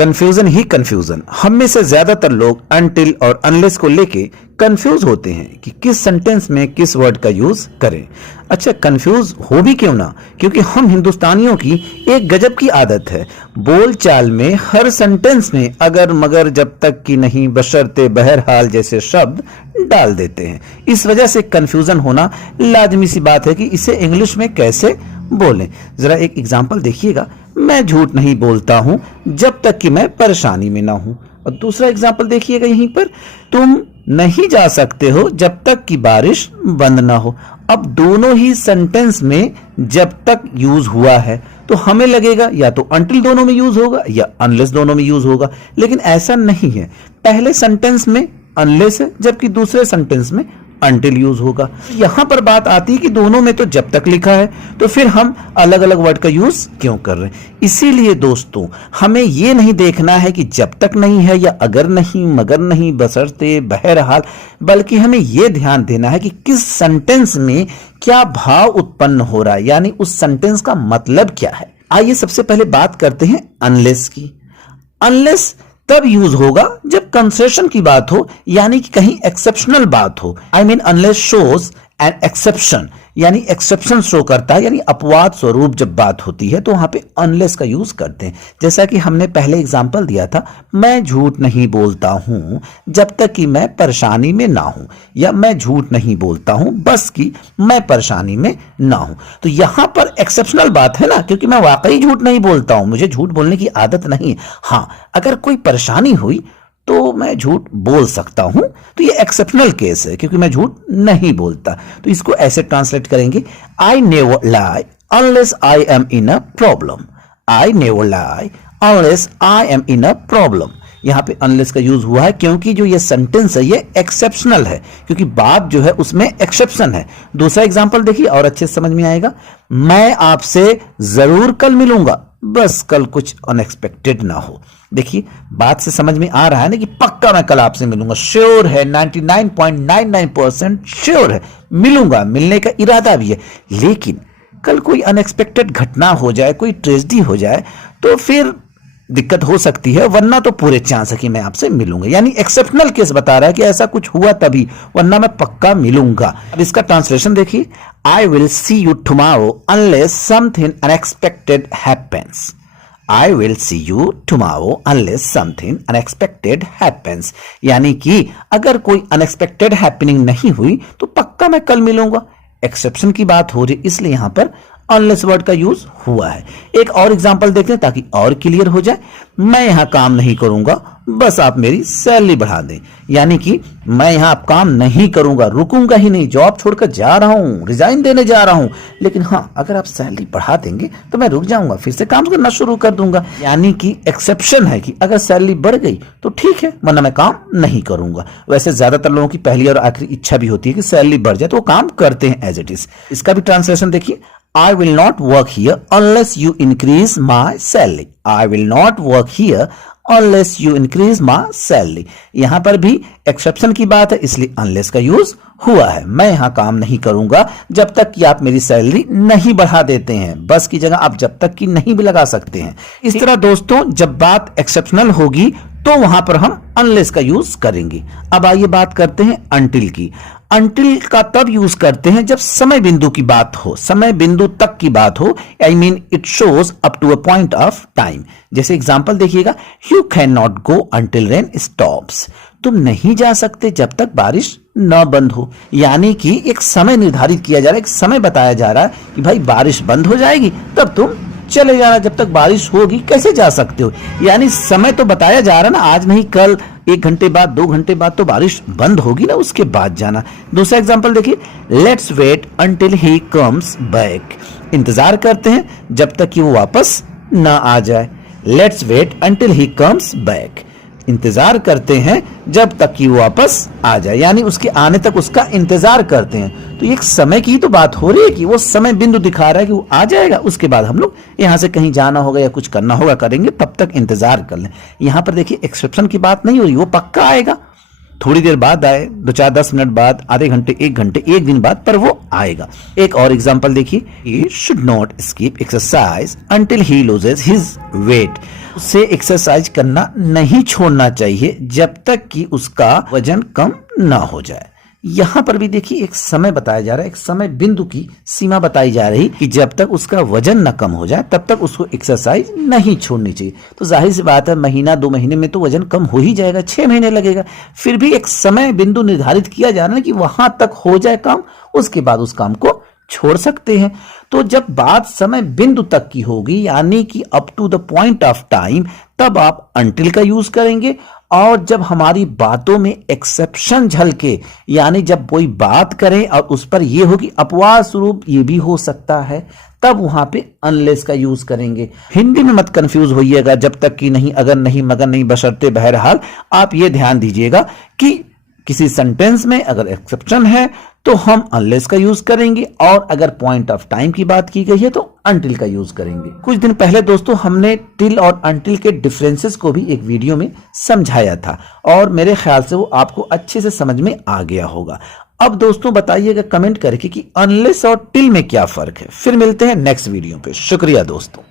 Confusion ही confusion. हम में से ज्यादातर लोग अनटिल और अनलेस को लेके कंफ्यूज होते हैं कि किस सेंटेंस में किस वर्ड का यूज करें। अच्छा, कंफ्यूज हो भी क्यों ना, क्योंकि हम हिंदुस्तानियों की एक गजब की आदत है, बोल चाल में हर सेंटेंस में अगर मगर जब तक कि नहीं बशर्ते बहरहाल जैसे शब्द डाल देते हैं। इस वजह से कंफ्यूजन होना लाजमी सी बात है कि इसे इंग्लिश में कैसे बोलें। जरा एक एग्जांपल देखिएगा, मैं झूठ नहीं बोलता हूं जब तक कि मैं परेशानी में ना हूं। और दूसरा एग्जांपल देखिएगा यहीं पर, तुम नहीं जा सकते हो जब तक कि बारिश बंद ना हो। अब दोनों ही सेंटेंस में जब तक यूज हुआ है तो हमें लगेगा या तो अनटिल दोनों में यूज होगा या अनलेस दोनों में यूज होगा, लेकिन ऐसा नहीं है। पहले सेंटेंस में अनलेस है जबकि दूसरे सेंटेंस में अनटिल यूज होगा। यहां पर बात आती है कि दोनों में तो जब तक लिखा है, तो फिर हम अलग अलग वर्ड का यूज क्यों कर रहे हैं। इसीलिए दोस्तों, हमें यह नहीं देखना है कि जब तक नहीं है या अगर नहीं, मगर नहीं, बशर्ते, बहरहाल, बल्कि हमें यह ध्यान देना है कि किस सेंटेंस में क्या भाव उत्पन्न हो रहा है, यानी उस सेंटेंस का मतलब क्या है। आइए सबसे पहले बात करते हैं अनलेस की। अनलेस तब यूज होगा जब कंसेशन की बात हो, यानी कि कहीं एक्सेप्शनल बात हो। I mean unless shows an exception, यानी एक्सेप्शन शो करता है, यानी अपवाद स्वरूप जब बात होती है तो वहां पे अनलेस का यूज करते हैं। जैसा कि हमने पहले एग्जांपल दिया था, मैं झूठ नहीं बोलता हूं जब तक कि मैं परेशानी में ना हूं, या मैं झूठ नहीं बोलता हूं बस कि मैं परेशानी में ना हूं। तो यहां पर एक्सेप्शनल बात है ना, क्योंकि मैं वाकई झूठ नहीं बोलता हूं, मुझे झूठ बोलने की आदत नहीं। हाँ, अगर कोई परेशानी हुई तो मैं झूठ बोल सकता हूं, तो ये एक्सेप्शनल केस है क्योंकि मैं झूठ नहीं बोलता। तो इसको ऐसे ट्रांसलेट करेंगे, I never lie unless I am in a problem. I never lie unless I am in a problem. यहां पे अनलेस का यूज हुआ है क्योंकि जो ये सेंटेंस है ये एक्सेप्शनल है, क्योंकि बात जो है उसमें एक्सेप्शन है। दूसरा एग्जांपल देखिए और अच्छे से समझ में आएगा, मैं आपसे जरूर कल मिलूंगा बस कल कुछ अनएक्सपेक्टेड ना हो। देखिए बात से समझ में आ रहा है ना कि पक्का मैं कल आपसे मिलूंगा, श्योर है, 99.99% श्योर है, मिलूंगा, मिलने का इरादा भी है। लेकिन कल कोई अनएक्सपेक्टेड घटना हो जाए, कोई ट्रेजेडी हो जाए तो फिर दिक्कत हो सकती है, वरना तो पूरे चांस है कि मैं आपसे मिलूंगा। यानी एक्सेप्शनल केस बता रहा है कि ऐसा कुछ हुआ तभी, वरना मैं पक्का मिलूंगा। अब इसका ट्रांसलेशन देखिए, I will see you tomorrow unless something unexpected happens. I will see you tomorrow unless something unexpected happens, यानी कि अगर कोई अनएक्सपेक्टेड हैपनिंग नहीं हुई तो पक्का मैं कल मिलूंगा। एक्सेप्शन की बात हो रही, इसलिए यहां पर अनलेस वर्ड का यूज हुआ है। एक और एग्जांपल देखते हैं ताकि और क्लियर हो जाए, मैं यहां काम नहीं करूंगा बस आप मेरी सैलरी बढ़ा दें। यानी कि मैं यहां अब काम नहीं करूंगा, रुकूंगा ही नहीं, जॉब छोड़कर जा रहा हूं, रिजाइन देने जा रहा हूं, लेकिन हां अगर आप सैलरी बढ़ा देंगे तो मैं रुक जाऊंगा, फिर से काम करना शुरू कर दूंगा। यानी कि एक्सेप्शन है कि अगर सैलरी बढ़ गई तो ठीक है, वरना मैं काम नहीं करूंगा। वैसे ज्यादातर लोगों की पहली और आखिरी इच्छा भी होती है कि सैलरी बढ़ जाए, तो वो काम करते हैं एज इट इज। इसका भी ट्रांसलेशन देखिए, I will not work here unless you increase my salary. I will not work here unless you increase my salary. यहां पर भी एक्सेप्शन की बात है, इसलिए unless का यूज हुआ है। मैं यहां काम नहीं करूंगा जब तक कि आप मेरी सैलरी नहीं बढ़ा देते हैं, बस की जगह आप जब तक की नहीं भी लगा सकते हैं। इस तरह दोस्तों, जब बात एक्सेप्शनल होगी तो वहां पर हम अनलेस का यूज करेंगे। अब आइए बात करते हैं अनटिल की। अनटिल का तब यूज करते हैं जब समय बिंदु की बात हो, समय बिंदु तक की बात हो। I mean it shows up to a point of time. जैसे एग्जांपल देखिएगा, you can not go until rain stops. तुम नहीं जा सकते जब तक बारिश न बंद हो। यानी कि एक समय निर्धारित किया जा रहा है, एक समय बताया जा रहा है कि भाई बारिश बंद हो जाएगी तब तुम चले जाना, जब तक बारिश होगी कैसे जा सकते हो। यानी समय तो बताया जा रहा है ना, आज नहीं कल, 1 घंटे बाद, 2 घंटे बाद तो बारिश बंद होगी ना, उसके बाद जाना। दूसरा एग्जांपल देखिए, let's wait until he comes back. इंतजार करते हैं जब तक कि वो वापस ना आ जाए। Let's wait until he comes back. इंतजार करते हैं जब तक कि वो वापस आ जाए, यानी उसके आने तक उसका इंतजार करते हैं। तो एक समय की तो बात हो रही है कि वो समय बिंदु दिखा रहा है कि वो आ जाएगा, उसके बाद हम लोग यहां से कहीं जाना होगा या कुछ करना होगा, करेंगे, तब तक इंतजार कर लें। यहां पर देखिए एक्सेप्शन की बात नहीं हो रही, वो पक्का आएगा। थोड़ी देर बाद आए, 2-4-10 मिनट बाद, आधे घंटे, 1 घंटे, 1 दिन बाद, पर वो आएगा। एक और एग्जांपल देखिए, he should not skip exercise until he loses his weight. उसे एक्सरसाइज करना नहीं छोड़ना चाहिए जब तक कि उसका वजन कम ना हो जाए। यहां पर भी देखिए एक समय बताया जा रहा है, एक समय बिंदु की सीमा बताई जा रही कि जब तक उसका वजन न कम हो जाए तब तक उसको एक्सरसाइज नहीं छोड़नी चाहिए। तो जाहिर सी बात है, महीना 2 महीने में तो वजन कम हो ही जाएगा, 6 महीने लगेगा, फिर भी एक समय बिंदु निर्धारित किया जा रहा है कि वहां तक हो जाए काम, उसके बाद उस काम को छोड़ सकते हैं। तो जब बात समय बिंदु तक की होगी, यानी कि up to the point of time, तब आप अंटिल का यूज करेंगे। और जब हमारी बातों में एक्सेप्शन झलके, यानी जब कोई बात करें और उस पर यह हो कि अपवाद स्वरूप ये भी हो सकता है, तब वहां पे अनलेस का यूज करेंगे। हिंदी में मत कंफ्यूज होइएगा, जब तक कि नहीं, अगर नहीं, मगर नहीं, बशर्ते, बहरहाल। आप ये ध्यान दीजिएगा कि किसी सेंटेंस में अगर एक्सेप्शन है तो हम अनलेस का यूज करेंगे, और अगर पॉइंट ऑफ टाइम की बात की गई है तो अनटिल का यूज करेंगे। कुछ दिन पहले दोस्तों हमने टिल और अनटिल के डिफरेंसेस को भी एक वीडियो में समझाया था, और मेरे ख्याल से वो आपको अच्छे से समझ में आ गया होगा। अब दोस्तों बताइएगा कमेंट करके कि अनलेस और टिल में क्या फर्क है। फिर मिलते हैं नेक्स्ट वीडियो पे। शुक्रिया दोस्तों।